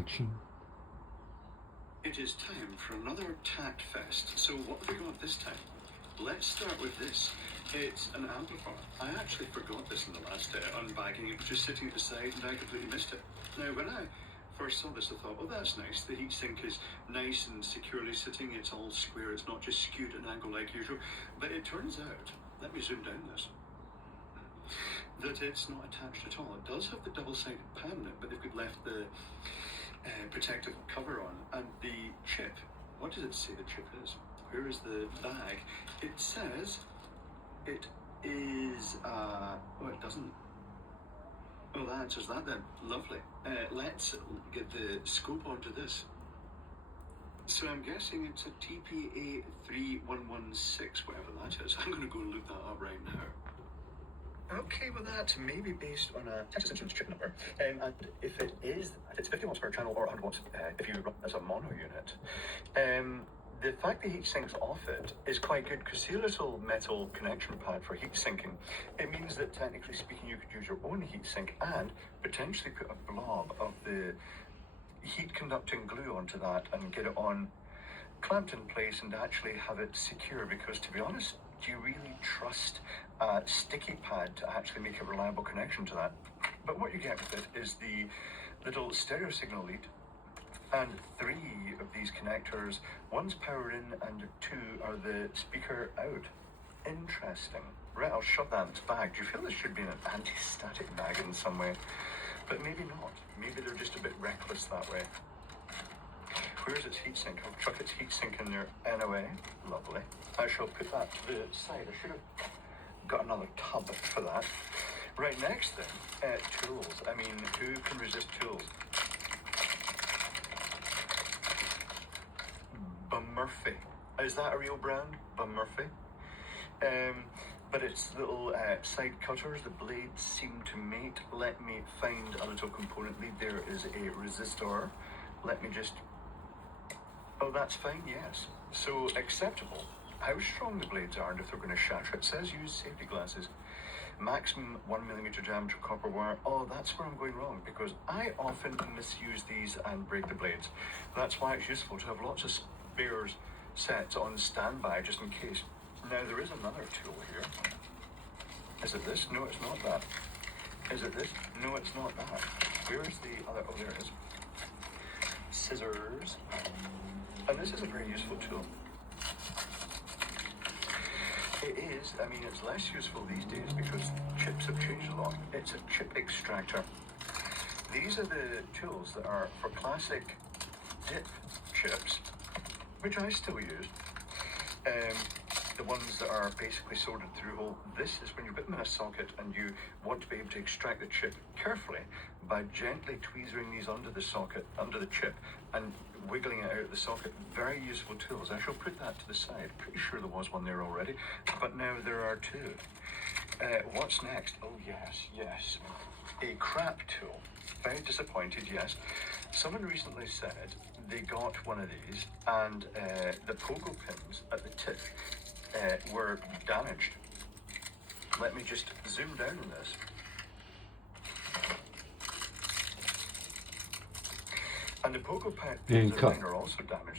action. It is time for another tact fest. So what have we got this time? Let's start with this. It's an amplifier. I actually forgot this in the last unbagging. It was just sitting at the side and I completely missed it. Now when I first saw this I thought, oh that's nice. The heatsink is nice and securely sitting. It's all square. It's not just skewed at an angle like usual. But it turns out, let me zoom down this, that it's not attached at all. It does have the double-sided pan in it, but they've left the protective cover on. And the chip, what does it say the chip is? Where is the bag? It says it is, oh it doesn't. Oh, that answers that then. Lovely. Let's get the scope onto this. So I'm guessing it's a AMEN.EP3 whatever that is. I'm going to go and look that up right now. Okay, well that may be based on a Texas Instruments chip number, and if it is, it's 50 watts per channel or 100 watts if you run as a mono unit. The fact the heat sinks off it is quite good because see a little metal connection pad for heat sinking. It means that technically speaking you could use your own heat sink and potentially put a blob of the heat conducting glue onto that and get it on clamped in place and actually have it secure, because to be honest, do you really trust a sticky pad to actually make a reliable connection to that? But what you get with it is the little stereo signal lead and 3 of these connectors. One's power in and 2 are the speaker out. Interesting. Right, I'll shove that in its bag. Do you feel this should be in an anti-static bag in some way? But maybe not. Maybe they're just a bit reckless that way. Where's its heatsink? I'll chuck its heatsink in there anyway. Lovely. I shall put that to the side. I should have got another tub for that. Right next then, tools. I mean, who can resist tools? Murphy. Is that a real brand? Murphy. But it's little side cutters. The blades seem to mate. Let me find a little component lead. There is a resistor. Let me just... Oh, that's fine, yes. So acceptable. How strong the blades are and if they're going to shatter. It says use safety glasses. Maximum 1mm diameter copper wire. Oh, that's where I'm going wrong, because I often misuse these and break the blades. That's why it's useful to have lots of spares sets on standby just in case. Now there is another tool here. Is it this? No, it's not that. Is it this? No, it's not that. Where is the other? Oh, there it is. Scissors. And this is a very useful tool. It is, I mean, it's less useful these days because chips have changed a lot. It's a chip extractor. These are the tools that are for classic dip chips, which I still use. The ones that are basically soldered through hole. This is when you put them in a socket and you want to be able to extract the chip carefully by gently tweezering these under the socket, under the chip, and wiggling it out of the socket. Very useful tools. I shall put that to the side. Pretty sure there was one there already, but now there are 2. What's next? Oh yes. A crap tool. Very disappointed, yes. Someone recently said they got one of these and the pogo pins at the tip were damaged. Let me just zoom down on this. And the pogo pins are also damaged.